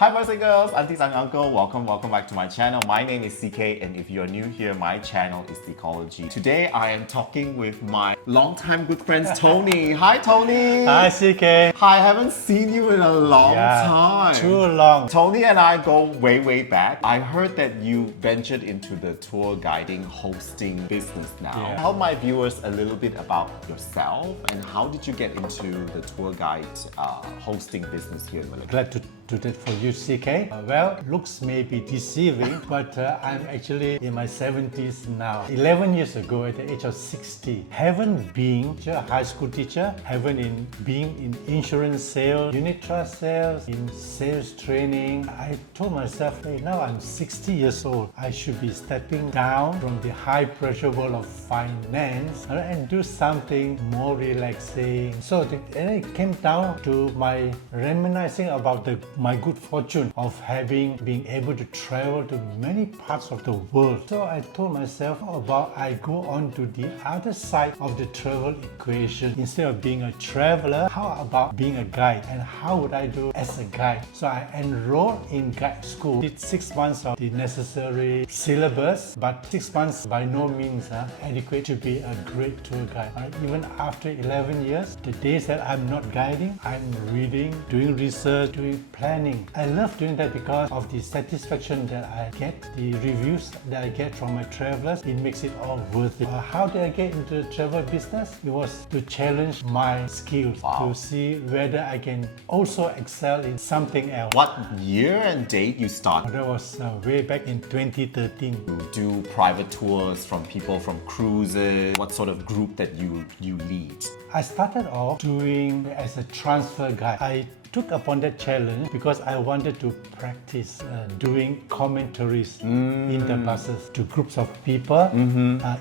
Hi boys and girls, aunties and uncle, welcome back to my channel. My name is CK and if you're new here, my channel is Ecology. Today I am talking with my longtime good friends Tony. Hi Tony! Hi CK! Hi, I haven't seen you in a long time. Too long. Tony and I go way back. I heard that you ventured into the tour guiding hosting business now. Yeah. Tell my viewers a little bit about yourself and how did you get into the tour guide hosting business here in Malaysia? Glad to do that for you, CK. Well, looks may be deceiving, but I'm actually in my 70s now. 11 years ago, at the age of 60, haven't been a high school teacher, haven't been in insurance sales, unit trust sales, in sales training. I told myself, hey, now I'm 60 years old. I should be stepping down from the high pressure world of finance and do something more relaxing. So it came down to my reminiscing about my good fortune of being able to travel to many parts of the world. So I told myself, how about I go on to the other side of the travel equation. Instead of being a traveler, how about being a guide? And how would I do as a guide? So I enrolled in guide school, did 6 months of the necessary syllabus, but 6 months by no means adequate to be a great tour guide. Even after 11 years, the days that I'm not guiding, I'm reading, doing research, doing planning. I love doing that because of the satisfaction that I get, the reviews that I get from my travelers. It makes it all worth it. How did I get into the travel business? It was to challenge my skills, to see whether I can also excel in something else. What year and date you started? That was way back in 2013. You do private tours from people from cruises. What sort of group that you lead? I started off doing as a transfer guide. I took upon that challenge because I wanted to practice doing commentaries in the buses to groups of people,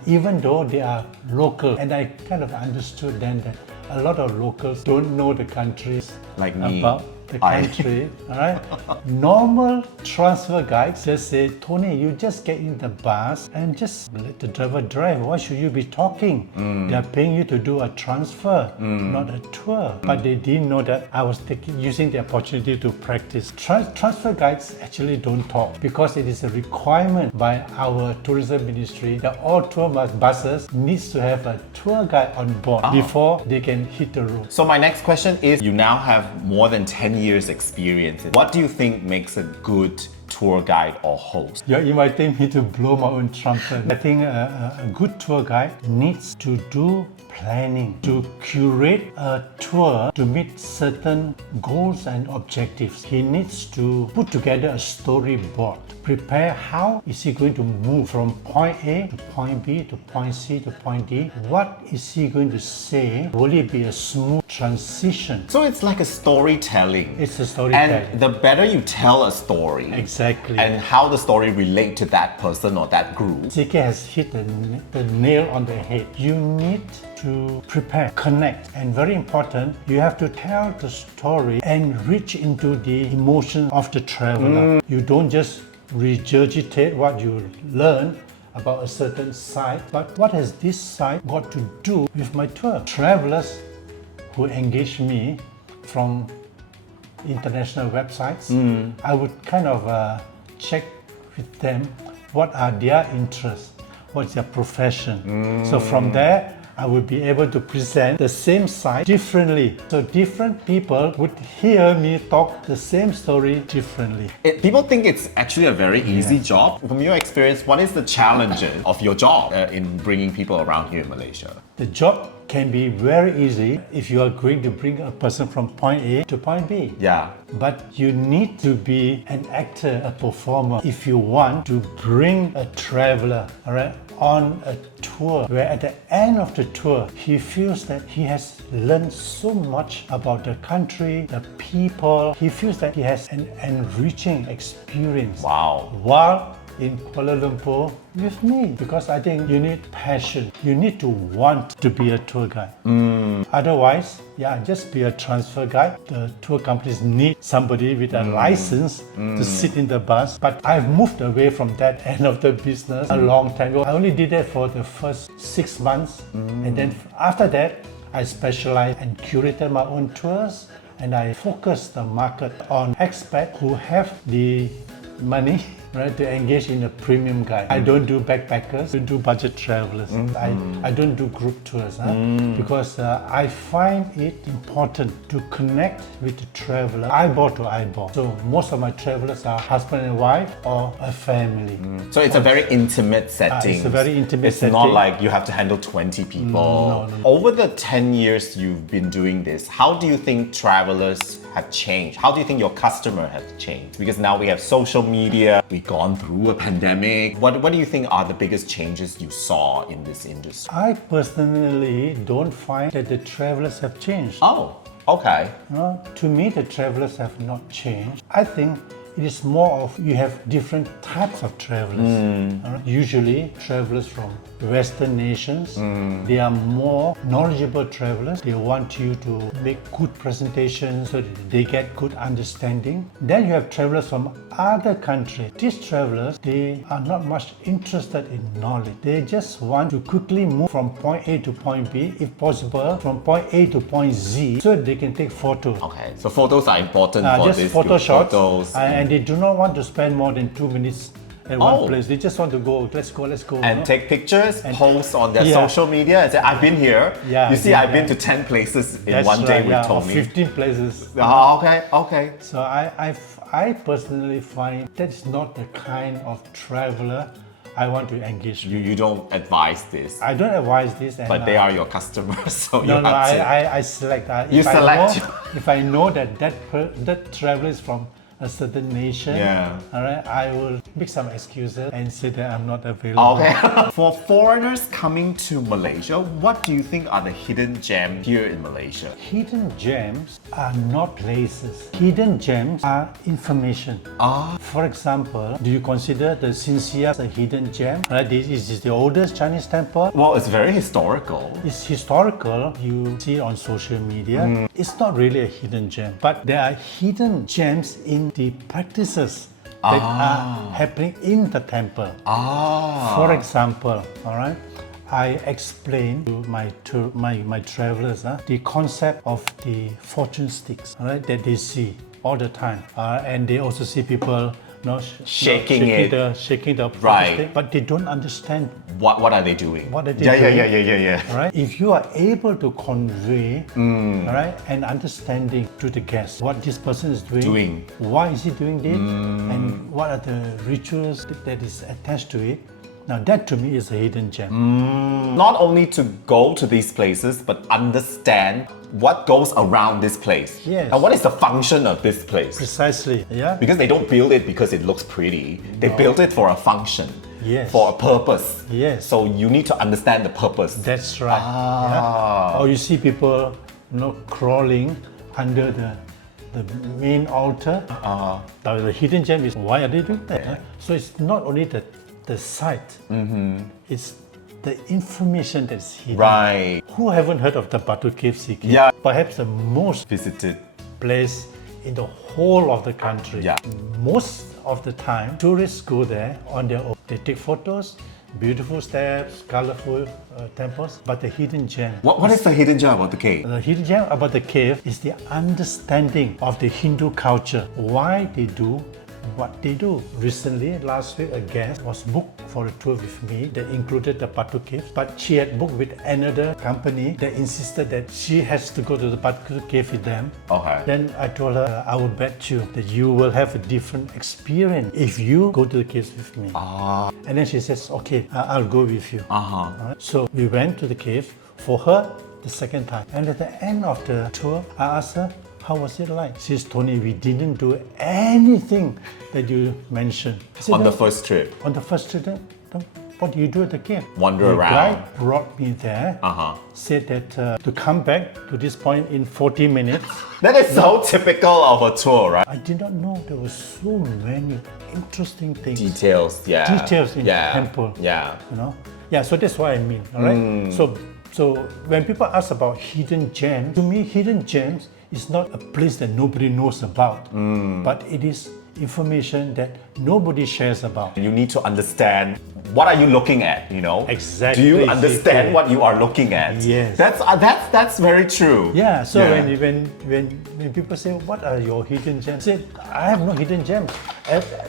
even though they are local. And I kind of understood then that a lot of locals don't know the countries like me. About the country, all right? Normal transfer guides just say, Tony, you just get in the bus and just let the driver drive. Why should you be talking? They're paying you to do a transfer, not a tour. But they didn't know that I was using the opportunity to practice. Transfer guides actually don't talk because it is a requirement by our tourism ministry that all tour buses needs to have a tour guide on board before they can hit the road. So my next question is, you now have more than 10 years experience. What do you think makes a good tour guide or host? You're inviting me to blow my own trumpet. I think a good tour guide needs to do planning, to curate a tour to meet certain goals and objectives. He needs to put together a storyboard, prepare how is he going to move from point A to point B to point C to point D. What is he going to say? Will it be a smooth transition? So it's like a storytelling. It's a storytelling. And the better you tell a story, exactly, and how the story relate to that person or that group. CK has hit the nail on the head. You need to prepare, connect, and very important, you have to tell the story and reach into the emotion of the traveler. You don't just regurgitate what you learn about a certain site, but what has this site got to do with my tour? Travelers who engage me from international websites, I would kind of check with them what are their interests, what's their profession. So from there, I would be able to present the same site differently. So different people would hear me talk the same story differently. People think it's actually a very easy job. From your experience, what is the challenges of your job in bringing people around here in Malaysia? The job can be very easy if you are going to bring a person from point A to point B. Yeah. But you need to be an actor, a performer, if you want to bring a traveler, all right, on a tour where at the end of the tour, he feels that he has learned so much about the country, the people. He feels that he has an enriching experience. Wow. While in Kuala Lumpur with me, because I think you need passion. You need to want to be a tour guide. Otherwise, just be a transfer guide. The tour companies need somebody with a license to sit in the bus. But I've moved away from that end of the business a long time ago. I only did that for the first 6 months. And then after that, I specialized and curated my own tours and I focus the market on expats who have the money, right, to engage in a premium guide. I don't do backpackers, I don't do budget travelers. I don't do group tours because I find it important to connect with the traveler eyeball to eyeball. So most of my travelers are husband and wife or a family. So it's a very intimate setting. It's a very intimate setting. It's not like you have to handle 20 people. No. Over the 10 years you've been doing this, how do you think travelers have changed? How do you think your customer has changed? Because now we have social media, we've gone through a pandemic. What do you think are the biggest changes you saw in this industry? I personally don't find that the travelers have changed. Oh, okay. To me, the travelers have not changed. I think it is more of you have different types of travelers. Usually, travelers from Western nations, they are more knowledgeable travelers. They want you to make good presentations so that they get good understanding. Then you have travelers from other countries. These travelers, they are not much interested in knowledge. They just want to quickly move from point A to point B, if possible, from point A to point Z, so that they can take photos. Okay, so photos are important for just this. photo shots, Photos. and they do not want to spend more than 2 minutes at one place. They just want to go, let's go. And take pictures, post on their social media and say, I've been here. Yeah, you see, I've been to 10 places in That's one day right, with or Tony. 15 places. Okay. So I personally find that's not the kind of traveler I want to engage with. You don't advise this, I don't advise this. And, but they are your customers, so you No, have to. I select. You select. If I know that traveler is from a certain nation, all right, I will make some excuses and say that I'm not available. Okay. For foreigners coming to Malaysia, what do you think are the hidden gems here in Malaysia? Hidden gems are not places. Hidden gems are information. For example, do you consider the Xinxia a hidden gem? This is the oldest Chinese temple. Well, it's very historical. It's historical. You see it on social media. It's not really a hidden gem, but there are hidden gems in the practices that are happening in the temple. For example, all right, I explain to my travelers the concept of the fortune sticks, all right, that they see all the time, and they also see people shaking the Right. stick, but they don't understand What are they doing? what are they doing. Yeah. All right. If you are able to convey, all right, an understanding to the guest what this person is doing, why is he doing this, and what are the rituals that is attached to it. Now that to me is a hidden gem. Not only to go to these places, but understand what goes around this place. Yes. And what is the function of this place? Precisely. Yeah. Because they don't build it because it looks pretty. They build it for a function. Yes. For a purpose. Yes. So you need to understand the purpose. That's right. Yeah. Or you see people, crawling under the main altar. The hidden gem is why are they doing that? Yeah. So it's not only the site. It's the information that's hidden. Right. Who haven't heard of the Batu Cave CK? Yeah. Perhaps the most Visited. place in the whole of the country. Yeah. Most of the time, tourists go there on their own. They take photos, beautiful steps, colorful temples, but the hidden gem. What is the hidden gem about the cave? The hidden gem about the cave is the understanding of the Hindu culture, why they do what they do. Recently, last week, a guest was booked for a tour with me that included the Batu Cave, but she had booked with another company that insisted that she has to go to the Batu Cave with them. Okay. Then I told her, I will bet you that you will have a different experience if you go to the caves with me. And then she says, okay, I'll go with you. Alright. So we went to the cave for her the second time. And at the end of the tour, I asked her, how was it like? She says, Tony, we didn't do anything that you mentioned. I said, On the first trip. On the first trip, what do you do at the cave? Wander the around. guide brought me there, said that to come back to this point in 40 minutes. That is so typical of a tour, right? I did not know there were so many interesting things. Details in the temple. Yeah. Yeah, so that's what I mean, all right? So when people ask about hidden gems, to me, hidden gems it's not a place that nobody knows about, but it is information that nobody shares about. You need to understand what are you looking at, you know? Exactly, Do you understand CK. what you are looking at? Yes. That's very true. Yeah, so Yeah. when people say, what are your hidden gems? I say, I have no hidden gems.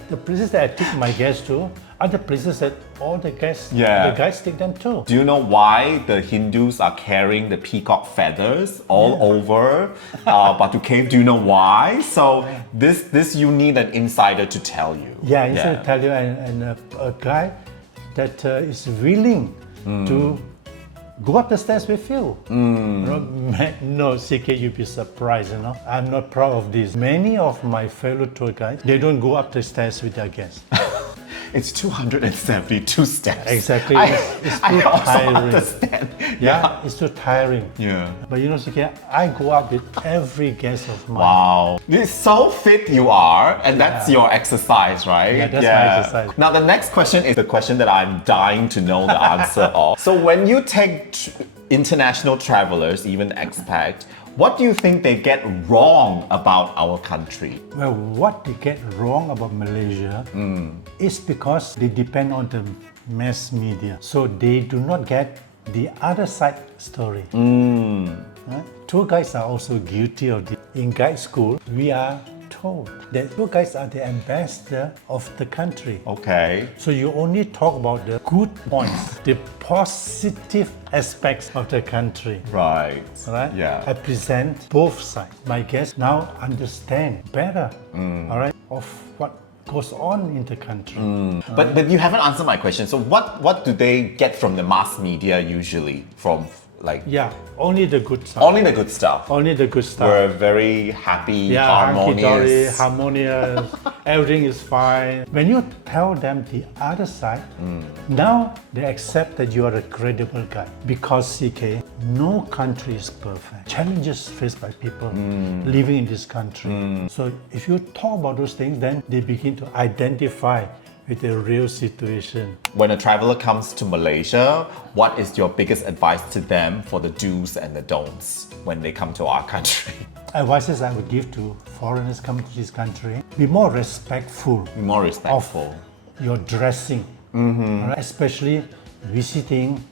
The places that I take my guests to are the places that all the guests, Yeah. the guys take them to. Do you know why the Hindus are carrying the peacock feathers all over Batu Cave? Do you know why? So this you need an insider to tell you. Yeah, I to tell you, and a guy that is willing to go up the stairs with you. No, CK, you'll be surprised, you know. I'm not proud of this. Many of my fellow tour guides, they don't go up the stairs with their guests. It's 272 steps. Exactly. It's I too also tiring. understand. Yeah, it's too tiring. Yeah. But you know, CK, I go up with every guest of mine. Wow. It's so fit you are, and that's your exercise, right? Yeah, that's my exercise. Now the next question is the question that I'm dying to know the answer of. So when you take international travelers, even expats, what do you think they get wrong about our country? Well, what they get wrong about Malaysia is because they depend on the mass media. So they do not get the other side story. Right? Tour guides are also guilty of this. In guide school, we are told that tour guides are the ambassador of the country. Okay. So you only talk about the good points, the positive aspects of the country. Right. Alright? Yeah. I present both sides. My guests now understand better, alright, of what goes on in the country. But you haven't answered my question. So what do they get from the mass media usually? From like Yeah, only the good stuff. only the good stuff. Only the good stuff. We're very happy, Yeah, harmonious. harmonious, everything is fine. When you tell them the other side, now they accept that you are a credible guy. Because CK, no country is perfect. Challenges faced by people living in this country. So if you talk about those things, then they begin to identify with the real situation. When a traveler comes to Malaysia, what is your biggest advice to them for the do's and the don'ts when they come to our country? Advices I would give to foreigners coming to this country: be more respectful Be more of respectful. your dressing, alright? Especially visiting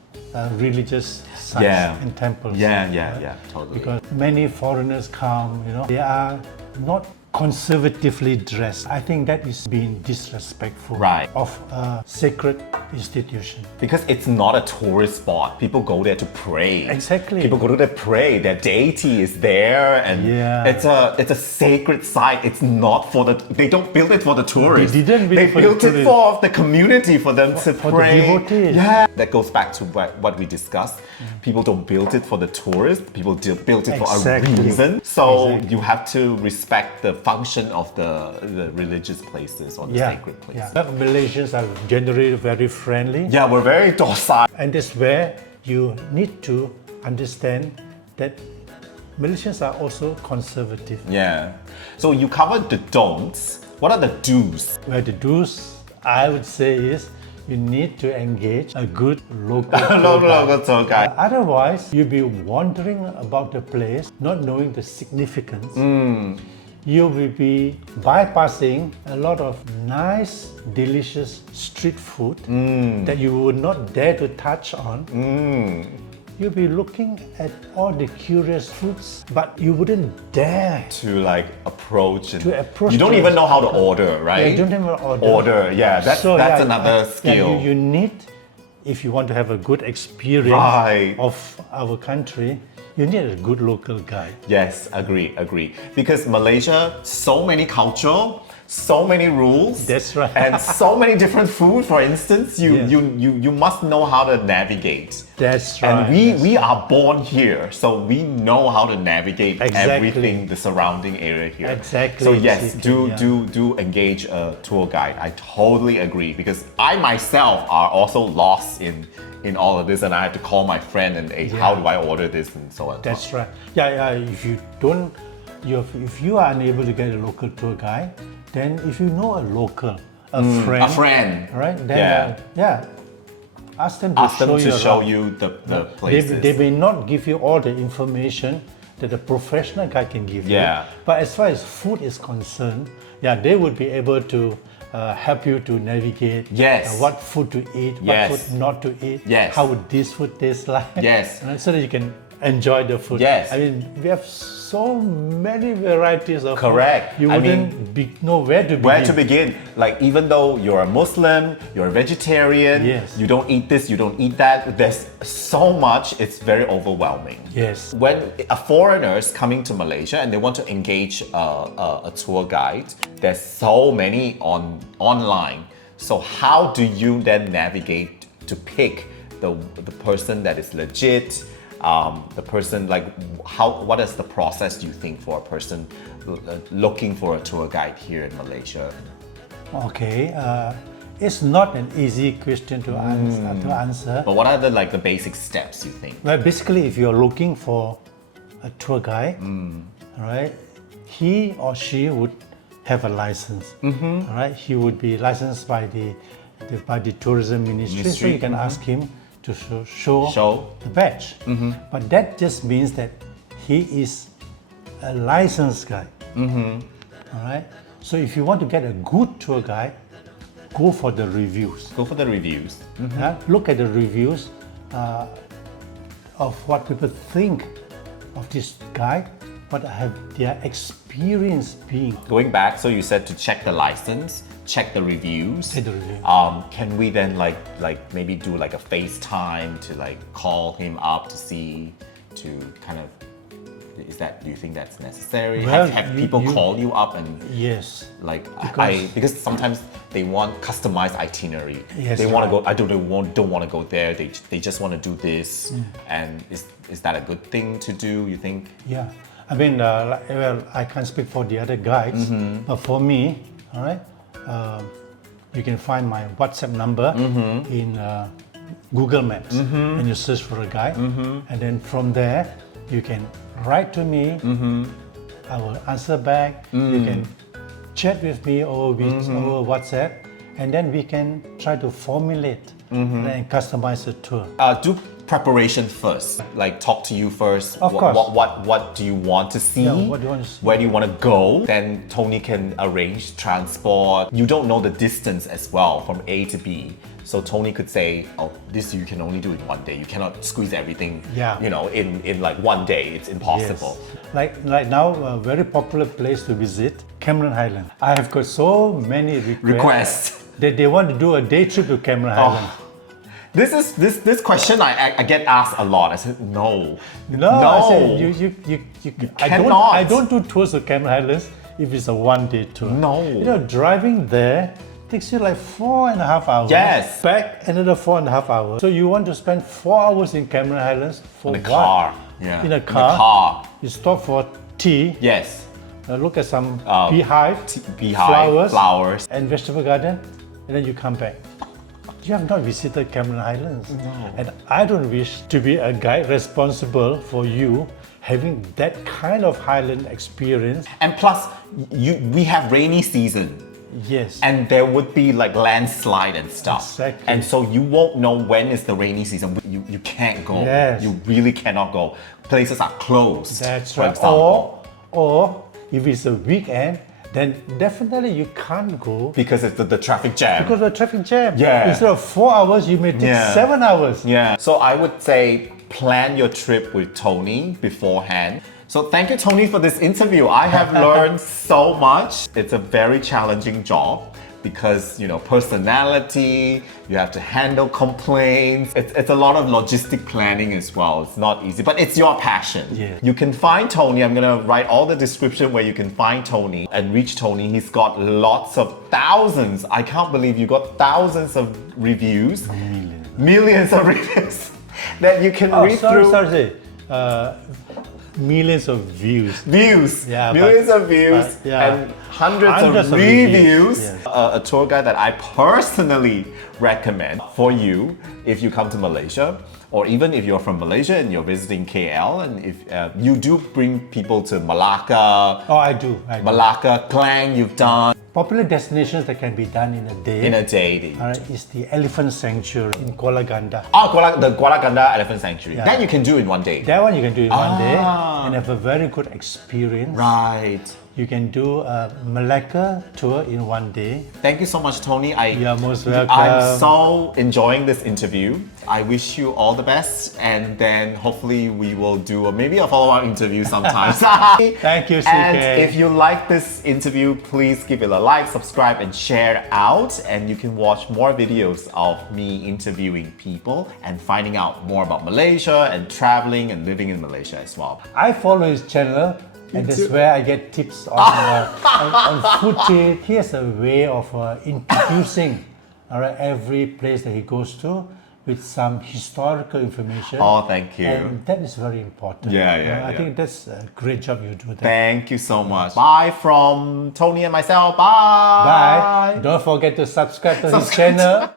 religious sites and temples. Yeah, totally. Because many foreigners come, you know, they are not conservatively dressed. I think that is being disrespectful Right. of a sacred institution. Because it's not a tourist spot. People go there to pray. Exactly. People go to there to pray. Their deity is there, and Yeah. it's a sacred site. It's not for the. They don't build it for the tourists. They didn't build They it for the built it tourists. for the community, for them to for the pray. devotees. Yeah. That goes back to what we discussed. People don't build it for the tourists. People built it for a Exactly. reason. So Exactly. you have to respect the function of the religious places or the sacred places. But Malaysians are generally very friendly. Yeah, we're very docile. And that's where you need to understand that Malaysians are also conservative. Yeah. So you covered the don'ts. What are the do's? Where the do's, I would say, is you need to engage a good local tour guide. Local tour guide. Otherwise, you'll be wandering about the place, not knowing the significance. You will be bypassing a lot of nice, delicious street food that you would not dare to touch on. You'll be looking at all the curious foods, but you wouldn't dare. To like approach and To approach you don't the- even know how to order, right? You don't even order. Order, yeah. That's another skill. You need, if you want to have a good experience Right. of our country, you need a good local guide. Yes, agree. Because Malaysia, so many culture, so many rules. That's right. And so many different food. For instance, Yes. you must know how to navigate. That's right. And we are born here, so we know how to navigate Exactly. everything, the surrounding area here. Exactly, So yes, exactly, do engage a tour guide. I totally agree because I myself are also lost in all of this, and I have to call my friend and hey, how do I order this and so on. That's right. Yeah. If you don't, if you are unable to get a local tour guide, then if you know a local, a friend, right? Then ask them to Ask them to show around. you the places. They may not give you all the information, that a professional guide can give Yeah. you. But as far as food is concerned, yeah, they would be able to help you to navigate Yes. what food to eat, Yes. what food not to eat, Yes. how would this food taste like, Yes. so that you can enjoy the food. Yes. I mean, we have so many varieties of Correct. food. You I wouldn't know where to begin. Where to begin? Like, even though you're a Muslim, you're a vegetarian, Yes. you don't eat this, you don't eat that, there's so much, it's very overwhelming. Yes. When a foreigner is coming to Malaysia and they want to engage a tour guide, there's so many online. So how do you then navigate to pick the person that is legit? The person, like, what is the process, do you think, for a person looking for a tour guide here in Malaysia? Okay, it's not an easy question to answer. But what are the basic steps, you think? Well, basically, if you're looking for a tour guide, all right, he or she would have a license. All right, he would be licensed by the tourism ministry, so you can ask him to show the badge. But that just means that he is a licensed guide. All right. So if you want to get a good tour guide, go for the reviews. Go for the reviews. Look at the reviews of what people think of this guide, what have their experience been. Going back, so you said to check the license, check the reviews. Check the review. Can we then like maybe do like a FaceTime to like call him up to see, to kind of, do you think that's necessary? Well, have people call you up and Yes. like Because- because sometimes they want customized itinerary. Yes, they you're want to right. go. Don't want to go there. They just want to do this. And is that a good thing to do? You think? Yeah. I mean, well, I can't speak for the other guides, but for me, all right, you can find my WhatsApp number in Google Maps, and you search for a guide, and then from there you can write to me. I will answer back. You can chat with me over WhatsApp, and then we can try to formulate and customize the tour. Do preparation first, like talk to you first. Of course. What do you want to see? Yeah, what do you want to see? Where do you want to go? Then Tony can arrange transport. You don't know the distance as well from A to B. So Tony could say, oh, this you can only do in one day. You cannot squeeze everything, Yeah. in like one day. It's impossible. Yes. Like now, a very popular place to visit, Cameron Highland. I have got so many requests that they want to do a day trip to Cameron Highland. This question I get asked a lot. I said no. I said you cannot. I don't do tours of Cameron Highlands if it's a one-day tour. No. Driving there takes you like 4.5 hours. Yes. Back another 4.5 hours. So you want to spend 4 hours in Cameron Highlands for In a what? car. Yeah. In a In car. a car. You stop for tea. Yes. Look at some beehive, flowers, and vegetable garden, and then you come back. You have not visited Cameron Highlands. No. And I don't wish to be a guide responsible for you having that kind of highland experience. And plus, we have rainy season. Yes. And there would be like landslide and stuff. Exactly. And so you won't know when is the rainy season. You can't go. Yes. You really cannot go. Places are closed. That's for right. example. Or if it's a weekend, then definitely you can't go Because it's the traffic jam. because of the traffic jam. Yeah. Instead of 4 hours, you may take Yeah. 7 hours. Yeah. So I would say plan your trip with Tony beforehand. So thank you, Tony, for this interview. I have learned so much. It's a very challenging job because, personality, you have to handle complaints. It's a lot of logistic planning as well. It's not easy, but it's your passion. Yeah. You can find Tony. I'm gonna write all the description where you can find Tony and reach Tony. He's got lots of thousands. I can't believe you got thousands of reviews. Millions of reviews that you can read through. Sorry. Millions of views. Views, Yeah, millions of views, yeah. and hundreds Hundreds of of reviews. reviews, yes. A tour guide that I personally recommend for you if you come to Malaysia, or even if you're from Malaysia and you're visiting KL, and if you do bring people to Malacca, Oh, I do. Malacca, Klang, you've done. popular destinations that can be done in a day. In a day. Alright, is the Elephant Sanctuary in Kuala Ganda. The Kuala Ganda Elephant Sanctuary. Yeah. That you can do in one day. That one you can do in one day Ah. and have a very good experience. Right. You can do a Malacca tour in one day. Thank you so much, Tony. You're most welcome. I'm so enjoying this interview. I wish you all the best, and then hopefully we will do maybe a follow-up interview sometime. Thank you, CK. And if you like this interview, please give it a like, subscribe, and share it out. And you can watch more videos of me interviewing people and finding out more about Malaysia and traveling and living in Malaysia as well. I follow his channel. And that's where I get tips on food tips. He has a way of introducing every place that he goes to with some historical information. Oh, thank you. And that is very important. I think that's a great job you do there. Thank you so much. Bye from Tony and myself. Bye. Bye. Don't forget to subscribe to his channel.